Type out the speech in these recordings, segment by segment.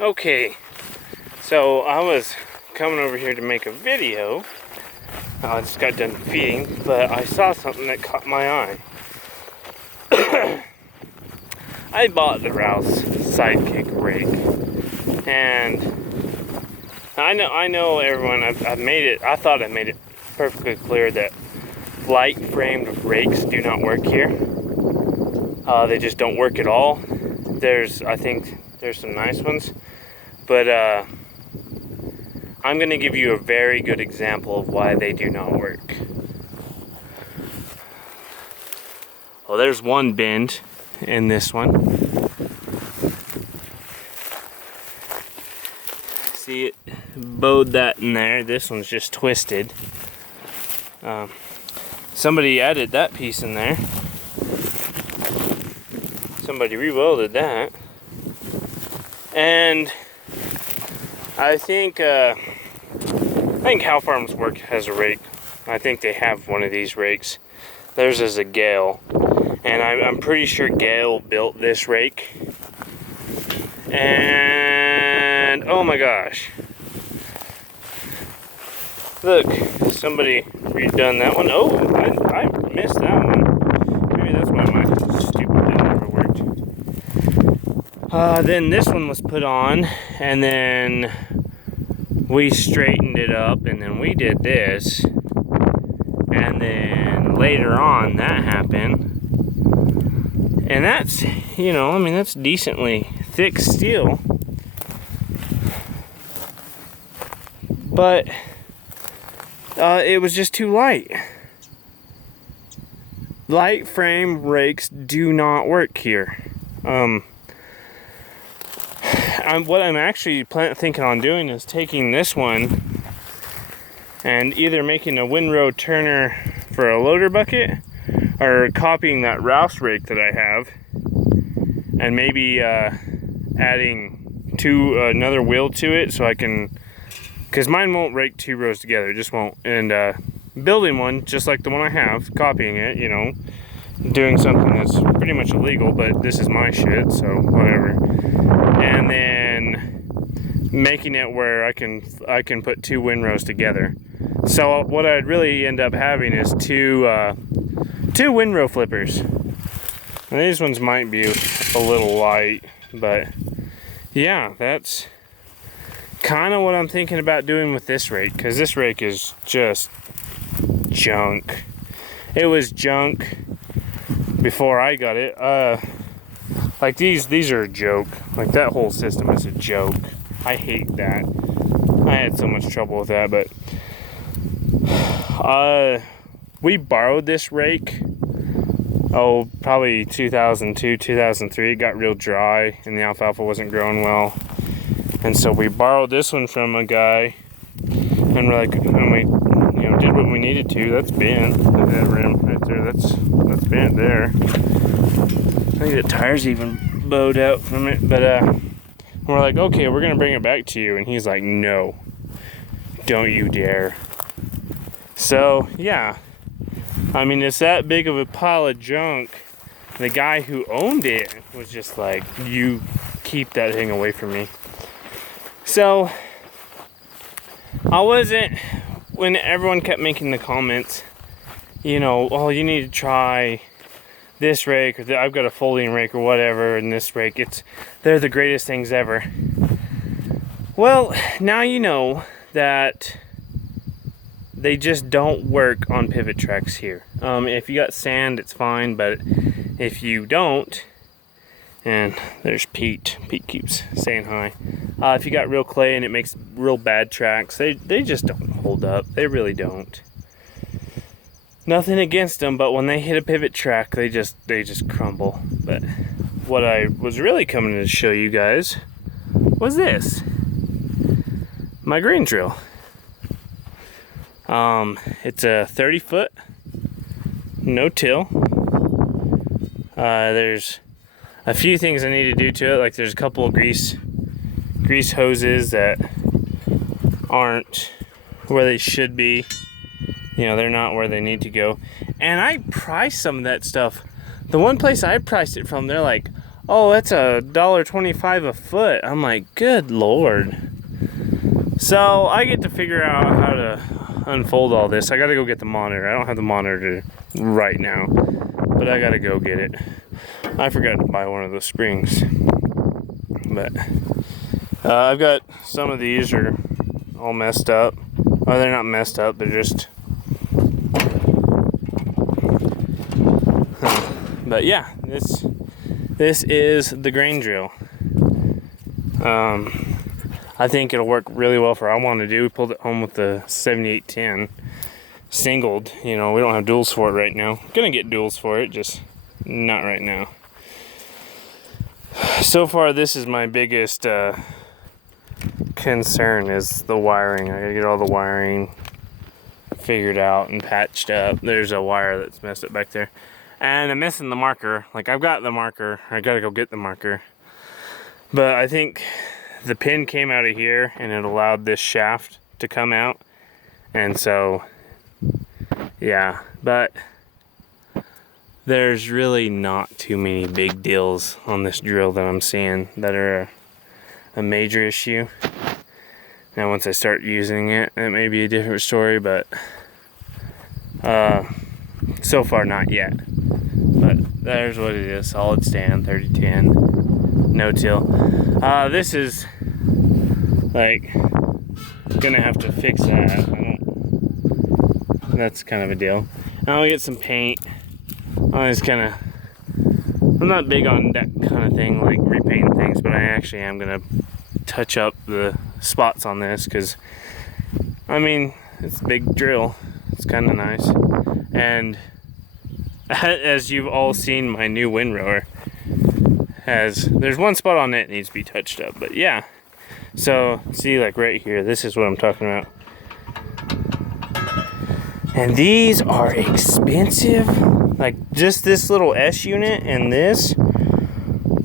Okay, so I was coming over here to make a video. I just got done feeding, but I saw something that caught my eye. I bought the Rouse Sidekick rake, and I know everyone. I've made it. I thought I made it perfectly clear that light framed rakes do not work here. They just don't work at all. I think there's some nice ones, but I'm gonna give you a very good example of why they do not work. Well, there's one bend in this one. See it bowed that in there. This one's just twisted. Somebody added that piece in there. Somebody re-welded that. And I think How Farms Work has a rake. I think they have one of these rakes. Theirs is a Gale, and I'm pretty sure Gale built this rake. And oh my gosh, look, somebody redone that one. Oh, I missed that one. Maybe that's why my stupid bit never worked. Then this one was put on, and then we straightened it up, and then we did this, and then later on that happened, and that's, you know, I mean, that's decently thick steel, but it was just too light. Light frame rakes do not work here. What I'm actually thinking on doing is taking this one and either making a windrow turner for a loader bucket, or copying that Rouse rake that I have and maybe adding another wheel to it, so I can, because mine won't rake two rows together, it just won't, and building one just like the one I have, copying it, you know, doing something that's pretty much illegal, but this is my shit, so whatever. And then making it where I can put two windrows together. So what I'd really end up having is two windrow flippers. And these ones might be a little light, but yeah, that's kind of what I'm thinking about doing with this rake, because this rake is just junk. It was junk before I got it. Like these are a joke. Like that whole system is a joke. I hate that. I had so much trouble with that, but we borrowed this rake, probably 2002, 2003. It got real dry and the alfalfa wasn't growing well. And so we borrowed this one from a guy, and we did what we needed to. That's bent. That rim right there, that's bent there. I think the tire's even bowed out from it, but we're like, okay, we're gonna bring it back to you, and he's like, no, don't you dare. So yeah, I mean, it's that big of a pile of junk. The guy who owned it was just like, you keep that thing away from me. So I wasn't, when everyone kept making the comments, you know, oh, you need to try this rake, or I've got a folding rake or whatever, and this rake, they're the greatest things ever. Well, now you know that they just don't work on pivot tracks here. If you got sand, it's fine, but if you don't, and there's Pete keeps saying hi. If you got real clay and it makes real bad tracks, they just don't hold up. They really don't. Nothing against them, but when they hit a pivot track, they just crumble. But what I was really coming to show you guys was this. My grain drill. It's a 30-foot, no till. There's a few things I need to do to it, like there's a couple of grease hoses that aren't where they should be. You know, they're not where they need to go. And I priced some of that stuff. The one place I priced it from, they're like, oh, that's $1.25 a foot. I'm like, good Lord. So I get to figure out how to unfold all this. I gotta go get the monitor. I don't have the monitor right now, but I gotta go get it. I forgot to buy one of those springs. But I've got some of these are all messed up. Oh, they're not messed up, they're just... But yeah, this is the grain drill. I think it'll work really well for what I want to do. We pulled it home with the 7810 singled. You know, we don't have duals for it right now. Gonna get duals for it, just not right now. So far, this is my biggest concern is the wiring. I gotta get all the wiring figured out and patched up. There's a wire that's messed up back there. And I'm missing the marker. Like, I've got the marker. I gotta go get the marker. But I think the pin came out of here and it allowed this shaft to come out. And so, yeah. But there's really not too many big deals on this drill that I'm seeing that are a major issue. Now, once I start using it, it may be a different story, but so far, not yet. But there's what it is. Solid stand, 3010, no till. This is like gonna have to fix that. That's kind of a deal. I'll get some paint. I'm not big on that kind of thing, like repainting things, but I actually am gonna touch up the spots on this because, I mean, it's a big drill. It's kind of nice. And as you've all seen, my new windrower there's one spot on it that needs to be touched up, but yeah. So see, like right here, this is what I'm talking about. And these are expensive. Like, just this little S unit and this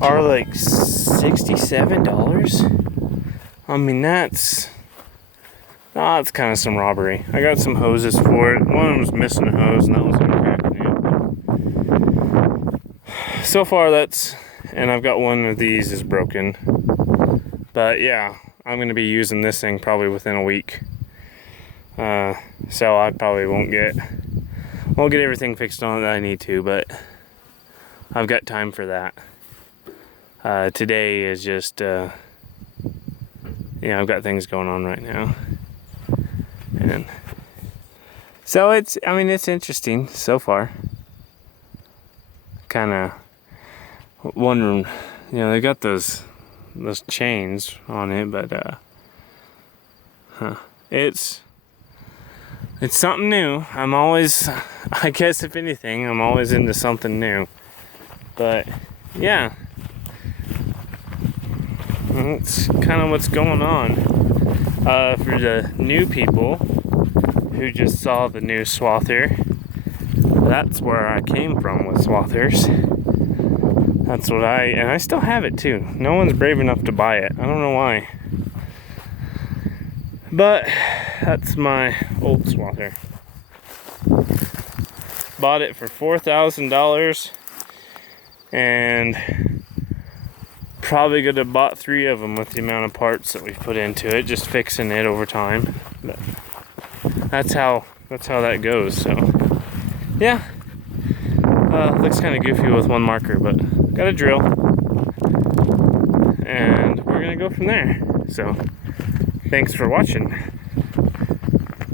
are like $67. I mean, that's kind of some robbery. I got some hoses for it. One of them was missing a hose, and that was gonna crack it. So far, and I've got one of these is broken. But yeah, I'm gonna be using this thing probably within a week. So I probably won't get everything fixed on it that I need to, but I've got time for that. Today is just, I've got things going on right now. And so it's interesting so far. Kind of wondering, they got those chains on it, but, it's something new. I guess if anything, I'm always into something new. But yeah, that's kind of what's going on. For the new people who just saw the new swather, that's where I came from with swathers. That's what and I still have it too. No one's brave enough to buy it. I don't know why. But that's my old swather. Bought it for $4,000 and probably could have bought 3 of them with the amount of parts that we've put into it, just fixing it over time. But that's how that goes. So yeah, looks kind of goofy with one marker, but got a drill and we're gonna go from there. So thanks for watching.